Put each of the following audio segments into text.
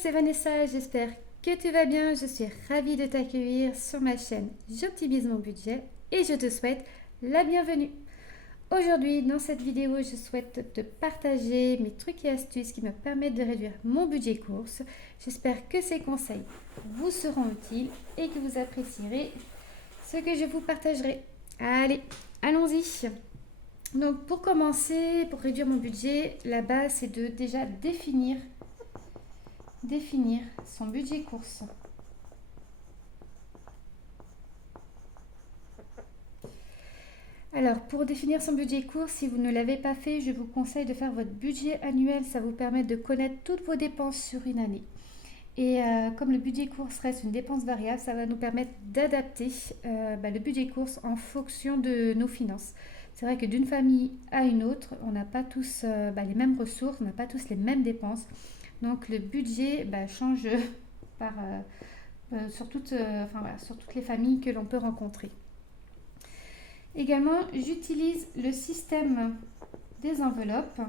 c'est Vanessa, j'espère que tu vas bien. Je suis ravie de t'accueillir sur ma chaîne J'optimise mon budget et je te souhaite la bienvenue. Aujourd'hui, dans cette vidéo, je souhaite te partager mes trucs et astuces qui me permettent de réduire mon budget course. J'espère que ces conseils vous seront utiles et que vous apprécierez ce que je vous partagerai. Allez, allons-y. Donc pour commencer, pour réduire mon budget, la base c'est de déjà définir son budget course. Alors, pour définir son budget course, si vous ne l'avez pas fait, je vous conseille de faire votre budget annuel. Ça vous permet de connaître toutes vos dépenses sur une année. Et comme le budget course reste une dépense variable, ça va nous permettre d'adapter le budget course en fonction de nos finances. C'est vrai que d'une famille à une autre, on n'a pas tous les mêmes ressources, on n'a pas tous les mêmes dépenses. Donc le budget change par, sur toutes les familles que l'on peut rencontrer. Également, j'utilise le système des enveloppes.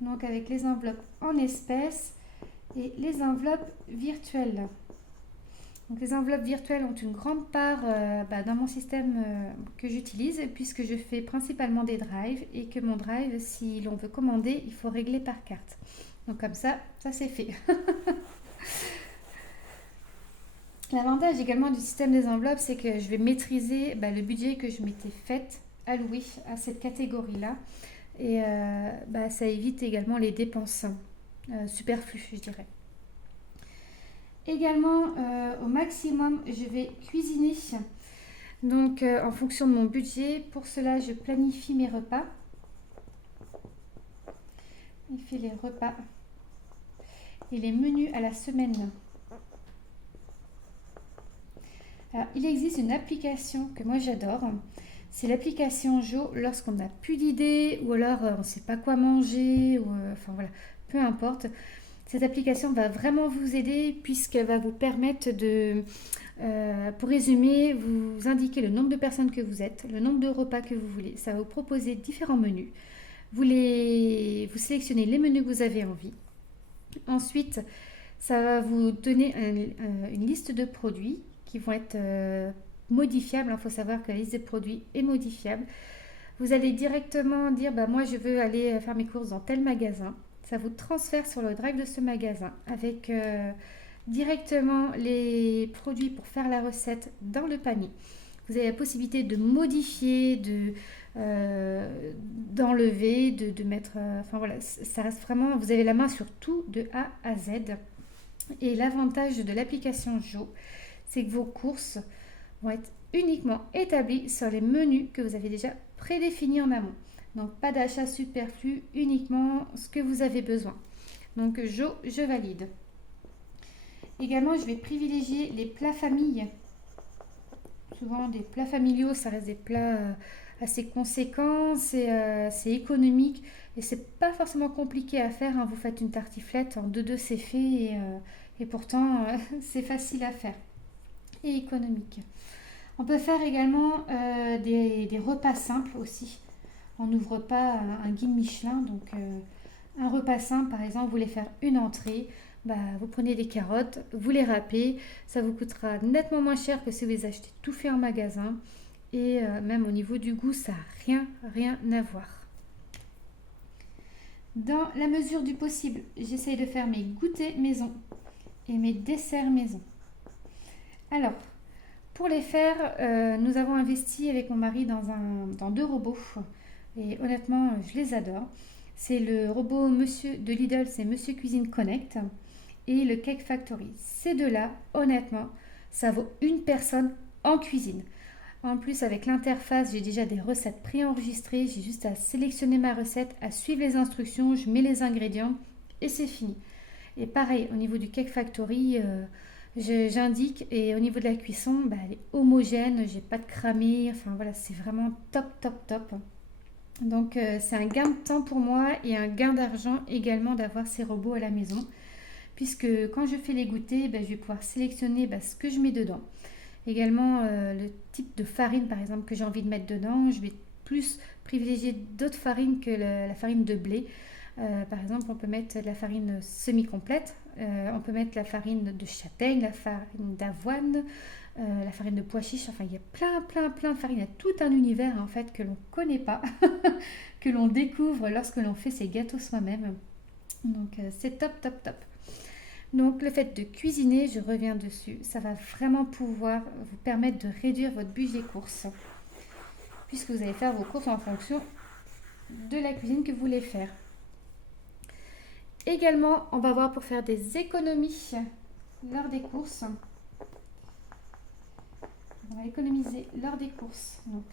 Donc avec les enveloppes en espèces et les enveloppes virtuelles. Donc les enveloppes virtuelles ont une grande part dans mon système que j'utilise puisque je fais principalement des drives et que mon drive, si l'on veut commander, il faut régler par carte. Donc comme ça c'est fait. L'avantage également du système des enveloppes, c'est que je vais maîtriser le budget que je m'étais fait allouer à cette catégorie-là. Et ça évite également les dépenses superflues, je dirais. Également, au maximum, je vais cuisiner. Donc, en fonction de mon budget, pour cela, je planifie mes repas. Je fais les repas et les menus à la semaine. Alors, il existe une application que moi j'adore. C'est l'application Jo lorsqu'on n'a plus d'idées ou alors on ne sait pas quoi manger, peu importe. Cette application va vraiment vous aider puisqu'elle va vous permettre de, pour résumer, vous indiquer le nombre de personnes que vous êtes, le nombre de repas que vous voulez. Ça va vous proposer différents menus. Vous sélectionnez les menus que vous avez envie. Ensuite, ça va vous donner une liste de produits qui vont être modifiables. Il faut savoir que la liste des produits est modifiable. Vous allez directement dire moi je veux aller faire mes courses dans tel magasin. Ça vous transfère sur le drive de ce magasin avec directement les produits pour faire la recette dans le panier. Vous avez la possibilité de modifier, d'enlever, de mettre... ça reste vraiment... Vous avez la main sur tout de A à Z. Et l'avantage de l'application Jo, c'est que vos courses vont être uniquement établies sur les menus que vous avez déjà prédéfinis en amont. Donc pas d'achat superflu, uniquement ce que vous avez besoin. Donc Jo, je valide. Également, je vais privilégier les plats familles. Souvent des plats familiaux, ça reste des plats assez conséquents, c'est économique et c'est pas forcément compliqué à faire. Vous faites une tartiflette en 2-2, c'est fait et pourtant c'est facile à faire et économique. On peut faire également des repas simples aussi. On n'ouvre pas un guide Michelin, donc un repas simple, par exemple, vous voulez faire une entrée, vous prenez des carottes, vous les râpez, ça vous coûtera nettement moins cher que si vous les achetez tout fait en magasin. Et même au niveau du goût, ça n'a rien à voir. Dans la mesure du possible, j'essaye de faire mes goûters maison et mes desserts maison. Alors, pour les faire, nous avons investi avec mon mari dans 2 robots. Et honnêtement, je les adore. C'est le robot de Lidl, c'est Monsieur Cuisine Connect. Et le Cake Factory. Ces 2-là, honnêtement, ça vaut une personne en cuisine. En plus, avec l'interface, j'ai déjà des recettes préenregistrées. J'ai juste à sélectionner ma recette, à suivre les instructions, je mets les ingrédients et c'est fini. Et pareil, au niveau du Cake Factory, j'indique et au niveau de la cuisson, elle est homogène, j'ai pas de cramé. C'est vraiment top. Donc c'est un gain de temps pour moi et un gain d'argent également d'avoir ces robots à la maison. Puisque quand je fais les goûters, je vais pouvoir sélectionner ce que je mets dedans. Également, le type de farine, par exemple, que j'ai envie de mettre dedans. Je vais plus privilégier d'autres farines que la farine de blé. Par exemple, on peut mettre de la farine semi-complète, on peut mettre la farine de châtaigne, la farine d'avoine, la farine de pois chiche. Enfin, il y a plein de farines. Il y a tout un univers en fait que l'on ne connaît pas, que l'on découvre lorsque l'on fait ses gâteaux soi-même. Donc, c'est top. Donc le fait de cuisiner, je reviens dessus, ça va vraiment pouvoir vous permettre de réduire votre budget course, puisque vous allez faire vos courses en fonction de la cuisine que vous voulez faire. Également, on va voir pour faire des économies lors des courses. On va économiser lors des courses. Donc,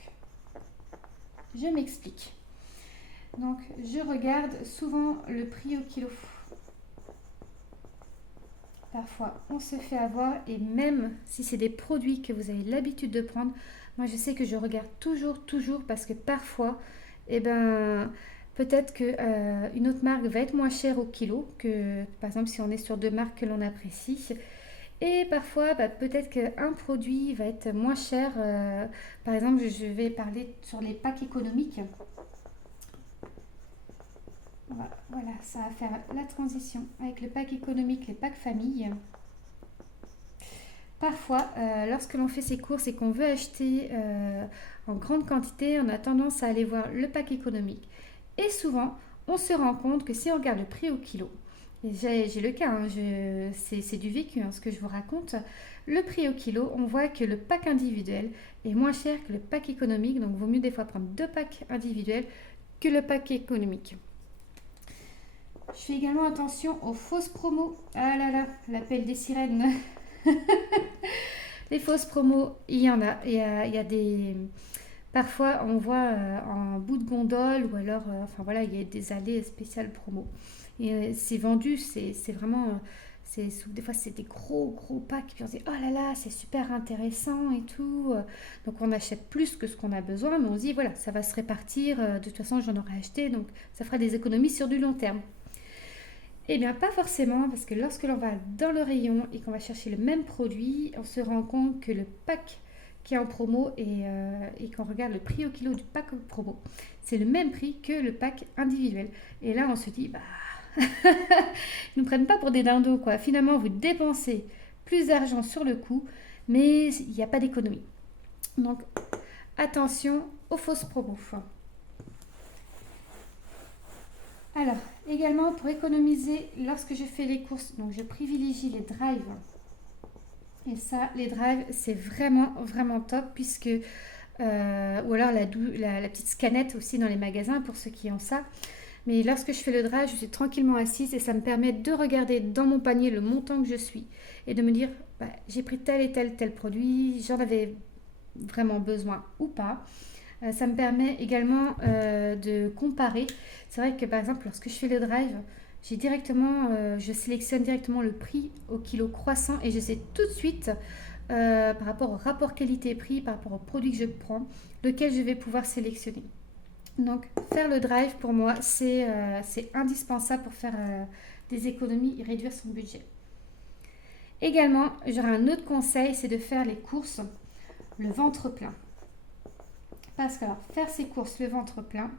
je m'explique. Donc, je regarde souvent le prix au kilo. Parfois, on se fait avoir et même si c'est des produits que vous avez l'habitude de prendre, moi je sais que je regarde toujours parce que parfois, eh ben, peut-être que une autre marque va être moins chère au kilo que par exemple si on est sur deux marques que l'on apprécie. Et parfois, peut-être qu'un produit va être moins cher. Par exemple, je vais parler sur les packs économiques. Voilà, ça va faire la transition avec le pack économique, les packs famille. Parfois, lorsque l'on fait ses courses et qu'on veut acheter en grande quantité, on a tendance à aller voir le pack économique. Et souvent, on se rend compte que si on regarde le prix au kilo, et j'ai le cas, hein, c'est du vécu ce que je vous raconte, le prix au kilo, on voit que le pack individuel est moins cher que le pack économique, donc il vaut mieux des fois prendre deux packs individuels que le pack économique. Je fais également attention aux fausses promos. Ah là là, l'appel des sirènes. Les fausses promos, il y en a. Il y a des... Parfois, on voit en bout de gondole ou alors, enfin voilà, il y a des allées spéciales promo. Et c'est vendu, c'est vraiment... des fois, c'est des gros packs. Puis on se dit, oh là là, c'est super intéressant et tout. Donc, on achète plus que ce qu'on a besoin. Mais on se dit, voilà, ça va se répartir. De toute façon, j'en aurai acheté. Donc, ça fera des économies sur du long terme. Eh bien, pas forcément, parce que lorsque l'on va dans le rayon et qu'on va chercher le même produit, on se rend compte que le pack qui est en promo et qu'on regarde le prix au kilo du pack promo, c'est le même prix que le pack individuel. Et là, on se dit, ils ne nous prennent pas pour des dindos, quoi. Finalement, vous dépensez plus d'argent sur le coup, mais il n'y a pas d'économie. Donc, attention aux fausses promos. Alors, également pour économiser, lorsque je fais les courses, donc je privilégie les drives. Et ça, les drives, c'est vraiment top puisque, ou alors la petite scanette aussi dans les magasins pour ceux qui ont ça. Mais lorsque je fais le drive, je suis tranquillement assise et ça me permet de regarder dans mon panier le montant que je suis et de me dire, j'ai pris tel et tel produit, j'en avais vraiment besoin ou pas. Ça me permet également de comparer. C'est vrai que par exemple, lorsque je fais le drive, je sélectionne directement le prix au kilo croissant et je sais tout de suite par rapport au rapport qualité-prix, par rapport au produit que je prends, lequel je vais pouvoir sélectionner. Donc faire le drive pour moi, c'est indispensable pour faire des économies et réduire son budget. Également, j'aurais un autre conseil, c'est de faire les courses le ventre plein. Parce que alors, faire ses courses le ventre plein,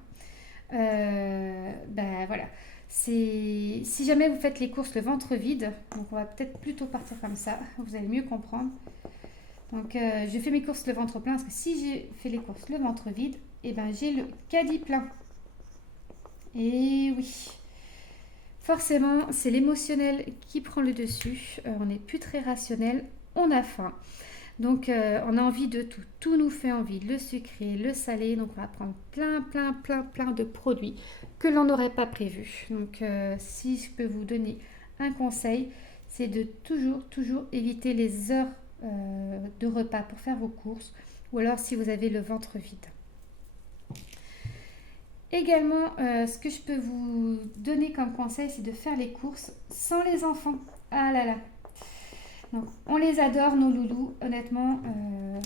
voilà. Si jamais vous faites les courses le ventre vide, donc on va peut-être plutôt partir comme ça, vous allez mieux comprendre. Donc je fais mes courses le ventre plein parce que si j'ai fait les courses le ventre vide, j'ai le caddie plein. Et oui, forcément, c'est l'émotionnel qui prend le dessus. On n'est plus très rationnel, on a faim. Donc, on a envie de tout. Tout nous fait envie. Le sucré, le salé. Donc, on va prendre plein de produits que l'on n'aurait pas prévus. Donc, si je peux vous donner un conseil, c'est de toujours éviter les heures de repas pour faire vos courses. Ou alors, si vous avez le ventre vide. Également, ce que je peux vous donner comme conseil, c'est de faire les courses sans les enfants. Ah là là. Donc, on les adore, nos loulous, honnêtement,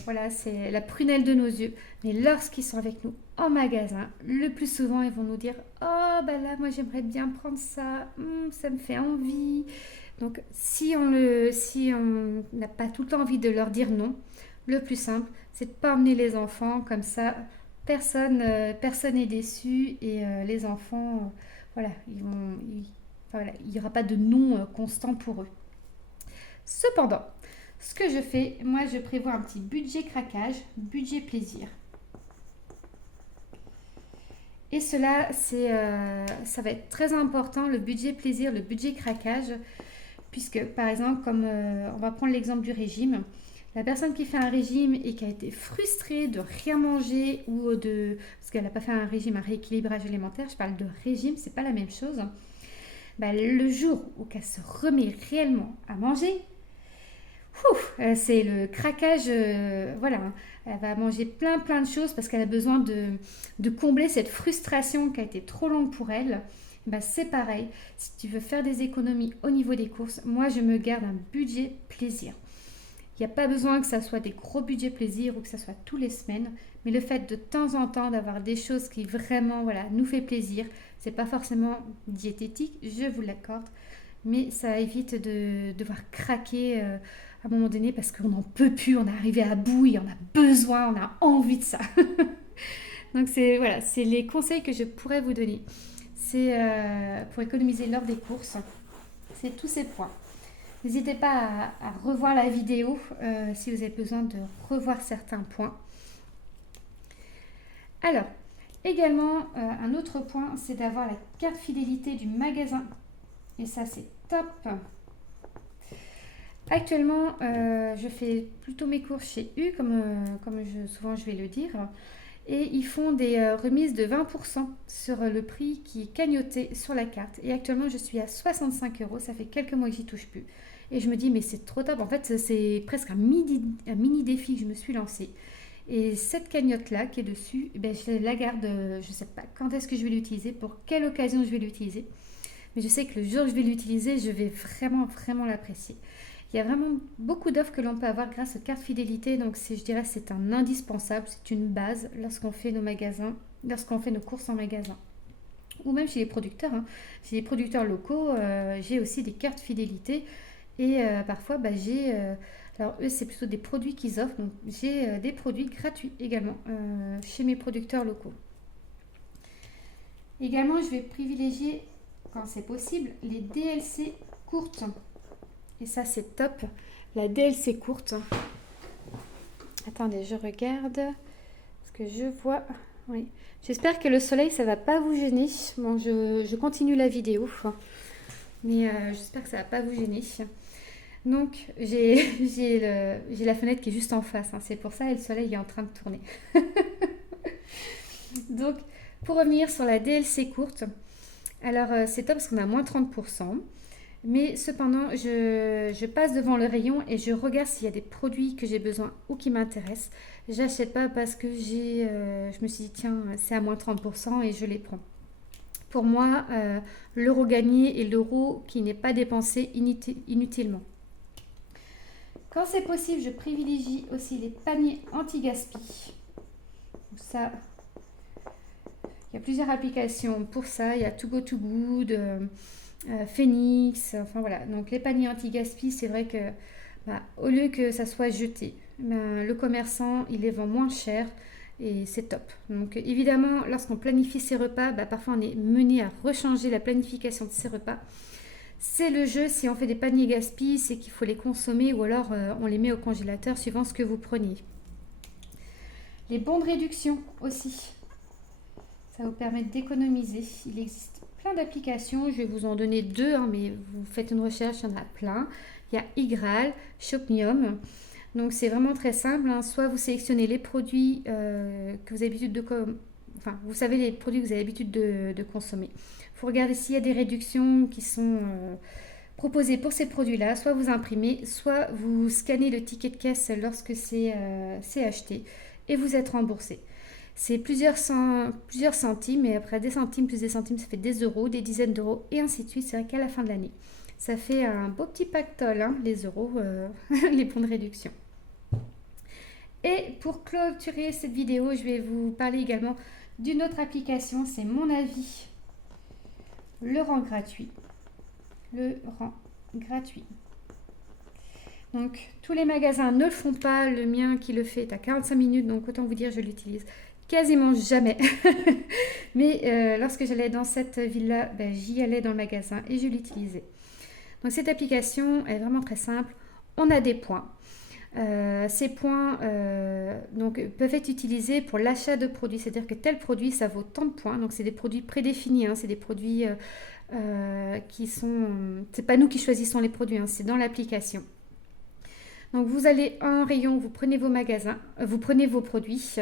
voilà, c'est la prunelle de nos yeux. Mais lorsqu'ils sont avec nous en magasin, le plus souvent, ils vont nous dire « Oh, là, moi, j'aimerais bien prendre ça, ça me fait envie. » Donc, si on n'a pas tout le temps envie de leur dire non, le plus simple, c'est de ne pas emmener les enfants comme ça. Personne n'est déçu et les enfants voilà, enfin, voilà, il n'y aura pas de nom constant pour eux. Cependant, ce que je fais, moi je prévois un petit budget craquage, budget plaisir. Et cela, ça va être très important, le budget plaisir, le budget craquage, puisque par exemple, comme on va prendre l'exemple du régime, la personne qui fait un régime et qui a été frustrée de rien manger ou de... Parce qu'elle n'a pas fait un régime, un rééquilibrage alimentaire, je parle de régime, c'est pas la même chose. Bah, le jour où elle se remet réellement à manger, c'est le craquage, voilà. Hein. Elle va manger plein de choses parce qu'elle a besoin de combler cette frustration qui a été trop longue pour elle. Bah, c'est pareil, si tu veux faire des économies au niveau des courses, moi je me garde un budget plaisir. Il n'y a pas besoin que ça soit des gros budgets plaisir ou que ça soit tous les semaines, mais le fait de temps en temps d'avoir des choses qui vraiment voilà, nous fait plaisir, c'est pas forcément diététique, je vous l'accorde, mais ça évite de devoir craquer à un moment donné parce qu'on n'en peut plus, on est arrivé à bout et on a besoin, on a envie de ça. Donc c'est voilà, c'est les conseils que je pourrais vous donner. C'est pour économiser lors des courses, c'est tous ces points. N'hésitez pas à revoir la vidéo si vous avez besoin de revoir certains points. Alors, également, un autre point, c'est d'avoir la carte fidélité du magasin. Et ça, c'est top. Actuellement, je fais plutôt mes courses chez U, comme souvent je vais le dire. Et ils font des remises de 20% sur le prix qui est cagnoté sur la carte. Et actuellement, je suis à 65 €. Ça fait quelques mois que j'y touche plus. Et je me dis, mais c'est trop top. En fait, c'est presque un mini défi que je me suis lancé. Et cette cagnotte-là qui est dessus, ben, je la garde, je ne sais pas quand est-ce que je vais l'utiliser, pour quelle occasion je vais l'utiliser. Mais je sais que le jour où je vais l'utiliser, je vais vraiment l'apprécier. Il y a vraiment beaucoup d'offres que l'on peut avoir grâce aux cartes fidélité. Donc, je dirais que c'est un indispensable, c'est une base lorsqu'on fait nos magasins, lorsqu'on fait nos courses en magasin. Ou même chez les producteurs. Hein. Chez les producteurs locaux, j'ai aussi des cartes fidélité. Et parfois, bah, alors eux, c'est plutôt des produits qu'ils offrent. Donc, j'ai des produits gratuits également chez mes producteurs locaux. Également, je vais privilégier, quand c'est possible, les DLC courtes. Et ça, c'est top. La DLC courte. Attendez, je regarde. Parce que je vois... Oui. J'espère que le soleil, ça va pas vous gêner. Bon, je continue la vidéo. Mais j'espère que ça va pas vous gêner. Donc, j'ai la fenêtre qui est juste en face. Hein. C'est pour ça que le soleil est en train de tourner. Donc, pour revenir sur la DLC courte. Alors, c'est top parce qu'on a moins 30%. Mais cependant, je passe devant le rayon et je regarde s'il y a des produits que j'ai besoin ou qui m'intéressent. J'achète pas parce que je me suis dit, tiens, c'est à moins 30% et je les prends. Pour moi, l'euro gagné est l'euro qui n'est pas dépensé inutilement. Quand c'est possible, je privilégie aussi les paniers anti-gaspi. Ça, il y a plusieurs applications pour ça. Il y a Too Go To Good, Phoenix, enfin voilà. Donc les paniers anti-gaspi, c'est vrai que au lieu que ça soit jeté, le commerçant, il les vend moins cher et c'est top. Donc évidemment, lorsqu'on planifie ses repas, parfois on est mené à rechanger la planification de ses repas. C'est le jeu, si on fait des paniers gaspi, c'est qu'il faut les consommer ou alors on les met au congélateur suivant ce que vous preniez. Les bons de réduction aussi, ça vous permet d'économiser. Il existe plein d'applications, je vais vous en donner deux, hein, mais vous faites une recherche, il y en a plein. Il y a Igral, Shopnium. Donc c'est vraiment très simple, hein. Soit vous sélectionnez les produits que vous avez l'habitude de vous savez les produits que vous avez l'habitude de consommer. Il faut regarder s'il y a des réductions qui sont proposées pour ces produits-là. Soit vous imprimez, soit vous scannez le ticket de caisse lorsque c'est acheté et vous êtes remboursé. C'est plusieurs centimes, et après des centimes plus des centimes, ça fait des euros, des dizaines d'euros, et ainsi de suite. C'est vrai qu'à la fin de l'année, ça fait un beau petit pactole, hein, les euros, les bons de réduction. Et pour clôturer cette vidéo, je vais vous parler également d'une autre application, c'est Mon Avis. Le rang gratuit. Donc, tous les magasins ne le font pas. Le mien qui le fait est à 45 minutes, donc autant vous dire, je l'utilise quasiment jamais. Mais lorsque j'allais dans cette ville-là, ben, j'y allais dans le magasin et je l'utilisais. Donc cette application est vraiment très simple. On a des points. Ces points donc, peuvent être utilisés pour l'achat de produits. C'est-à-dire que tel produit, ça vaut tant de points. Donc c'est des produits prédéfinis. Hein, c'est des produits qui sont... C'est pas nous qui choisissons les produits, hein, c'est dans l'application. Donc vous allez en rayon, vous prenez vos magasins, vous prenez vos produits,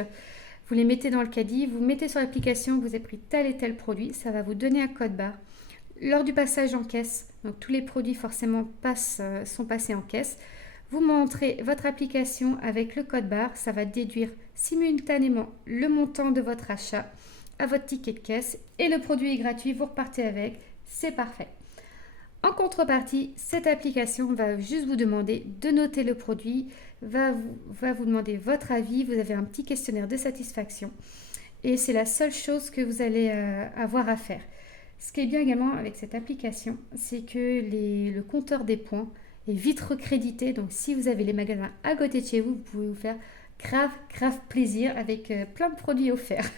vous les mettez dans le caddie, vous mettez sur l'application que vous avez pris tel et tel produit, ça va vous donner un code barre. Lors du passage en caisse, donc tous les produits forcément sont passés en caisse, vous montrez votre application avec le code barre, ça va déduire simultanément le montant de votre achat à votre ticket de caisse et le produit est gratuit, vous repartez avec, c'est parfait. En contrepartie, cette application va juste vous demander de noter le produit, va vous demander votre avis, vous avez un petit questionnaire de satisfaction et c'est la seule chose que vous allez avoir à faire. Ce qui est bien également avec cette application, c'est que le compteur des points est vite recrédité, donc si vous avez les magasins à côté de chez vous, vous pouvez vous faire grave plaisir avec plein de produits offerts.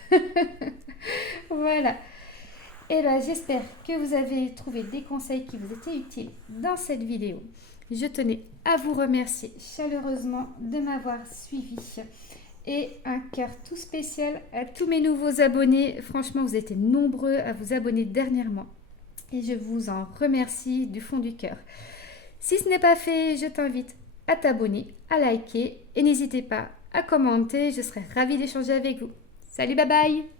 Voilà. Et bien, j'espère que vous avez trouvé des conseils qui vous étaient utiles dans cette vidéo. Je tenais à vous remercier chaleureusement de m'avoir suivi. Et un cœur tout spécial à tous mes nouveaux abonnés. Franchement, vous êtes nombreux à vous abonner dernièrement. Et je vous en remercie du fond du cœur. Si ce n'est pas fait, je t'invite à t'abonner, à liker et n'hésitez pas à commenter. Je serai ravie d'échanger avec vous. Salut, bye bye!